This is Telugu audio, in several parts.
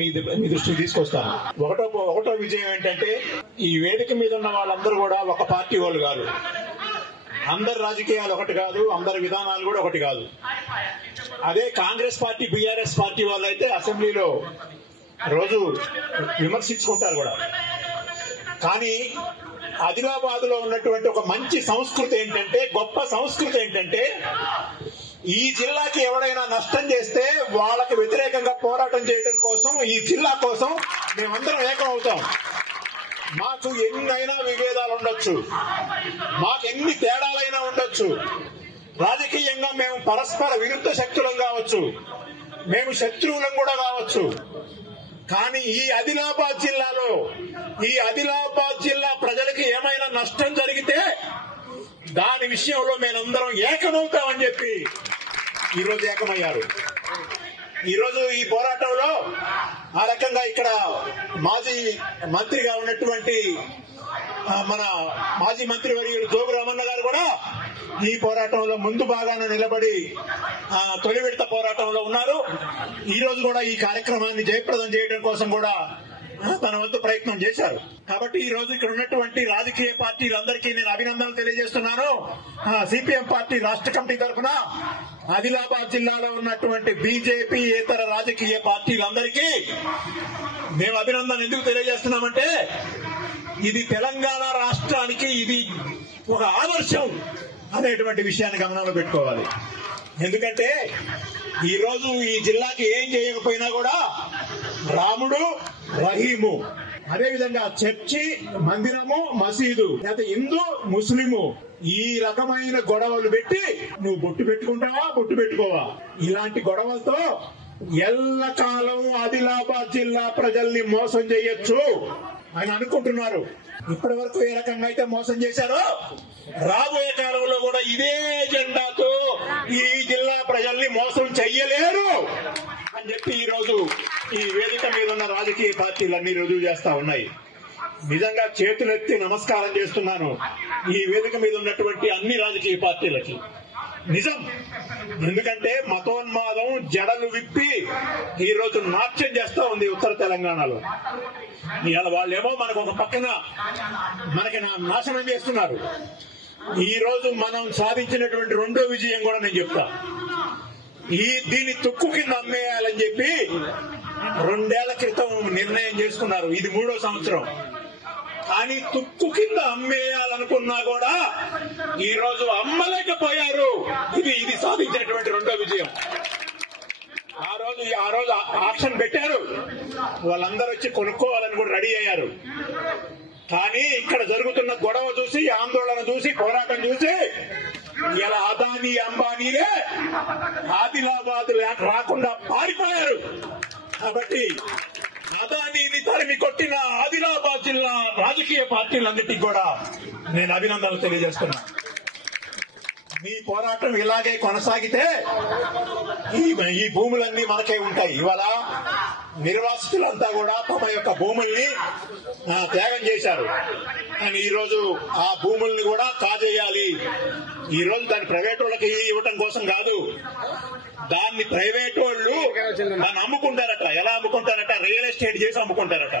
మీ దృష్టికి తీసుకొస్తాను. ఒకటో విజయం ఏంటంటే ఈ వేదిక మీద ఉన్న వాళ్ళందరూ కూడా ఒక పార్టీ వాళ్ళు కాదు. అందరి రాజకీయాలు ఒకటి కాదు, అందరి విధానాలు కూడా ఒకటి కాదు. అదే కాంగ్రెస్ పార్టీ, బీఆర్ఎస్ పార్టీ వాళ్ళు అయితే అసెంబ్లీలో రోజు విమర్శించుకుంటారు కూడా. కానీ ఆదిలాబాద్ లో ఉన్నటువంటి ఒక మంచి సంస్కృతి ఏంటంటే, గొప్ప సంస్కృతి ఏంటంటే, ఈ జిల్లాకి ఎవడైనా నష్టం చేస్తే వాళ్ళకి వ్యతిరేకంగా పోరాటం చేయడం కోసం, ఈ జిల్లా కోసం మేమందరం ఏకం అవుతాం. మాకు ఎన్నైనా విభేదాలు ఉండొచ్చు, మాకు ఎన్ని తేడాలైనా ఉండొచ్చు, రాజకీయంగా మేము పరస్పర విరుద్ధ శక్తులం కావచ్చు, మేము శత్రువులం కూడా కావచ్చు. కానీ ఈ ఆదిలాబాద్ జిల్లా ప్రజలకి ఏమైనా నష్టం జరిగితే దాని విషయంలో మేమందరం ఏకమవుతామని చెప్పి ఈరోజు ఏకమయ్యారు. ఈరోజు ఈ పోరాటంలో ఆ రకంగా ఇక్కడ మాజీ మంత్రిగా ఉన్నటువంటి మన మాజీ మంత్రి వర్యులు జోగు రామన్న గారు కూడా ఈ పోరాటంలో ముందు భాగాన నిలబడి తొలి విడత పోరాటంలో ఉన్నారు. ఈ రోజు కూడా ఈ కార్యక్రమాన్ని జయప్రదం చేయడం కోసం కూడా తన వంతు ప్రయత్నం చేశారు. కాబట్టి ఈ రోజు ఇక్కడ ఉన్నటువంటి రాజకీయ పార్టీలందరికీ నేను అభినందనలు తెలియజేస్తున్నాను. సిపిఎం పార్టీ రాష్ట్ర కమిటీ తరఫున ఆదిలాబాద్ జిల్లాలో ఉన్నటువంటి బీజేపీ ఇతర రాజకీయ పార్టీలందరికీ మేము అభినందన ఎందుకు తెలియజేస్తున్నామంటే, ఇది తెలంగాణ రాష్ట్రానికి ఇది ఒక ఆదర్శం అనేటువంటి విషయాన్ని గమనంలో పెట్టుకోవాలి. ఎందుకంటే ఈ రోజు ఈ జిల్లాకి ఏం చేయకపోయినా కూడా రాముడు, రహీము, అదేవిధంగా చర్చి, మందిరము, మసీదు, లేదా హిందూ, ముస్లిము, ఈ రకమైన గొడవలు పెట్టి నువ్వు బొట్టు పెట్టుకుంటావా, బొట్టు పెట్టుకోవా, ఇలాంటి గొడవలతో ఎల్లకాలం ఆదిలాబాద్ జిల్లా ప్రజల్ని మోసం చేయొచ్చు అని అనుకుంటున్నారు. ఇప్పటి వరకు ఏ రకంగా అయితే మోసం చేశారో రాబోయే కాలంలో కూడా ఇదే ఎజెండాతో ఈ జిల్లా ప్రజల్ని మోసం చెయ్యలేరు అని చెప్పి ఈ రోజు ఈ వేదిక మీద ఉన్న రాజకీయ పార్టీలన్నీ రుజువు చేస్తా ఉన్నాయి. నిజంగా చేతులెత్తి నమస్కారం చేస్తున్నాను ఈ వేదిక మీద ఉన్నటువంటి అన్ని రాజకీయ పార్టీలకి. నిజం. ఎందుకంటే మతోన్మాదం జడలు విప్పి ఈ రోజు నాట్యం చేస్తా ఉంది ఉత్తర తెలంగాణలో. ఇవాళ వాళ్ళేమో మనకు ఒక పక్కన మనకి నాశనం చేస్తున్నారు. ఈ రోజు మనం సాధించినటువంటి రెండో విజయం కూడా నేను చెప్తా. దీన్ని తుక్కు కింద అమ్మేయాలని చెప్పి 2 ఏళ్ల క్రితం నిర్ణయం చేసుకున్నారు. ఇది 3వ సంవత్సరం. కానీ తుక్కు కింద అమ్మేయాలనుకున్నా కూడా ఈ రోజు అమ్మలేకపోయారు. ఇది సాధించినటువంటి రెండో విజయం. ఆ రోజు ఆక్షన్ పెట్టారు, వాళ్ళందరూ వచ్చి కొనుక్కోవాలని కూడా రెడీ అయ్యారు. కానీ ఇక్కడ జరుగుతున్న గొడవ చూసి, ఆందోళన చూసి, పోరాటం చూసి ఇలా అదానీ అంబానీలే ఆదిలాబాద్ రాకుండా పారిపోయారు. కాబట్టి అదానీని తరిమి కొట్టిన ఆదిలాబాద్ జిల్లా రాజకీయ పార్టీలన్నిటికీ కూడా నేను అభినందనలు తెలియజేస్తున్నా. మీ పోరాటం ఇలాగే కొనసాగితే ఈ భూములన్నీ మనకే ఉంటాయి. ఇవాళ నిర్వాసితులంతా కూడా తమ యొక్క భూముల్ని త్యాగం చేశారు. కానీ ఈ రోజు ఆ భూముల్ని కూడా కాజేయాలి. ఈ రోజు దాన్ని ప్రైవేట్ వాళ్ళకి ఇవ్వటం కోసం కాదు, దాన్ని ప్రైవేట్ వాళ్ళు దాన్ని అమ్ముకుంటారట. ఎలా అమ్ముకుంటారట? రియల్ ఎస్టేట్ చేసి అమ్ముకుంటారట,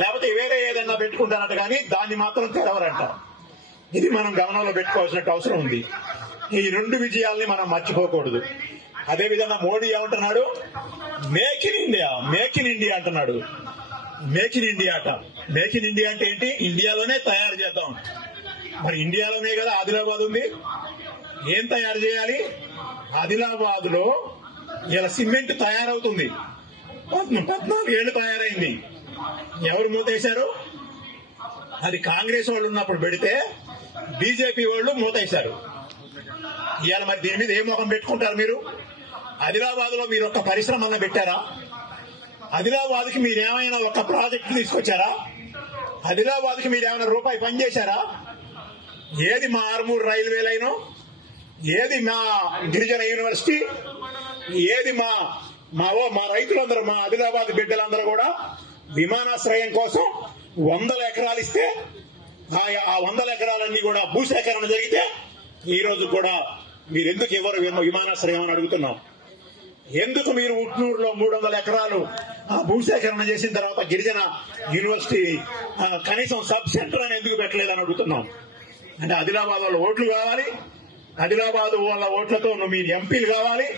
లేకపోతే వేరే ఏదైనా పెట్టుకుంటారట. కానీ దాన్ని మాత్రం తెరవరంట. ఇది మనం గమనంలో పెట్టుకోవాల్సిన అవసరం ఉంది. ఈ 2 విజయాల్ని మనం మర్చిపోకూడదు. అదేవిధంగా మోడీ ఏమంటున్నాడు? మేక్ ఇన్ ఇండియా అంటున్నాడు. మేక్ ఇన్ ఇండియా అట. మేక్ ఇన్ ఇండియా అంటే ఏంటి? ఇండియాలోనే తయారు చేద్దాం. మరి ఇండియాలోనే కదా ఆదిలాబాద్ ఉంది. ఏం తయారు చేయాలి? ఆదిలాబాద్ లో ఇలా సిమెంట్ తయారవుతుంది. 14 ఏళ్లు తయారైంది. ఎవరు మూతేశారు? అది కాంగ్రెస్ వాళ్ళు ఉన్నప్పుడు పెడితే బీజేపీ వాళ్ళు మూతేశారు. ఇవాళ మరి దీని మీద ఏ మొహం పెట్టుకుంటారు మీరు? ఆదిలాబాద్ లో మీరు ఒక్క పరిశ్రమ పెట్టారా? ఆదిలాబాద్ కి మీరేమైనా ఒక ప్రాజెక్టు తీసుకొచ్చారా? ఆదిలాబాద్ కి మీరేమైనా రూపాయి పనిచేశారా? ఏది మా ఆర్మూర్ రైల్వే లైను, ఏది మా గిరిజన యూనివర్సిటీ, ఏది మా రైతులందరూ, మా ఆదిలాబాద్ బిడ్డలందరూ కూడా విమానాశ్రయం కోసం 100 ఎకరాలు ఇస్తే ఆ 100 ఎకరాలన్నీ కూడా భూసేకరణ జరిగితే ఈ రోజు కూడా మీరెందుకు ఎవరు విమానాశ్రయం అని అడుగుతున్నాం. ఎందుకు మీరు ఉట్నూరులో 300 ఎకరాలు భూసేకరణ చేసిన తర్వాత గిరిజన యూనివర్సిటీ కనీసం సబ్ సెంటర్ అని ఎందుకు పెట్టలేదని అడుగుతున్నాం. అంటే ఆదిలాబాద్ వాళ్ళ ఓట్లు కావాలి, ఆదిలాబాద్ వాళ్ళ ఓట్లతో మీరు ఎంపీలు కావాలి,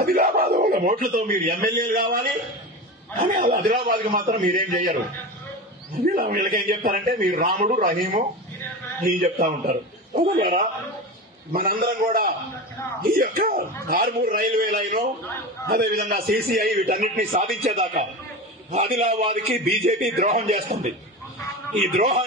ఆదిలాబాద్ వాళ్ళ ఓట్లతో మీరు ఎమ్మెల్యేలు కావాలి. కానీ ఆదిలాబాద్ కి మాత్రం మీరేం చెయ్యరు. వీళ్ళకేం చెప్తారంటే మీరు రాముడు రహీము అని చెప్తా ఉంటారు. ఒకవేళ మనందరం కూడా ఈ యొక్క ఆర్మూర్ రైల్వే లైన్ అదేవిధంగా CCI వీటన్నిటినీ సాధించేదాకా ఆదిలాబాద్ కి బీజేపీ ద్రోహం చేస్తుంది. ఈ ద్రోహాన్ని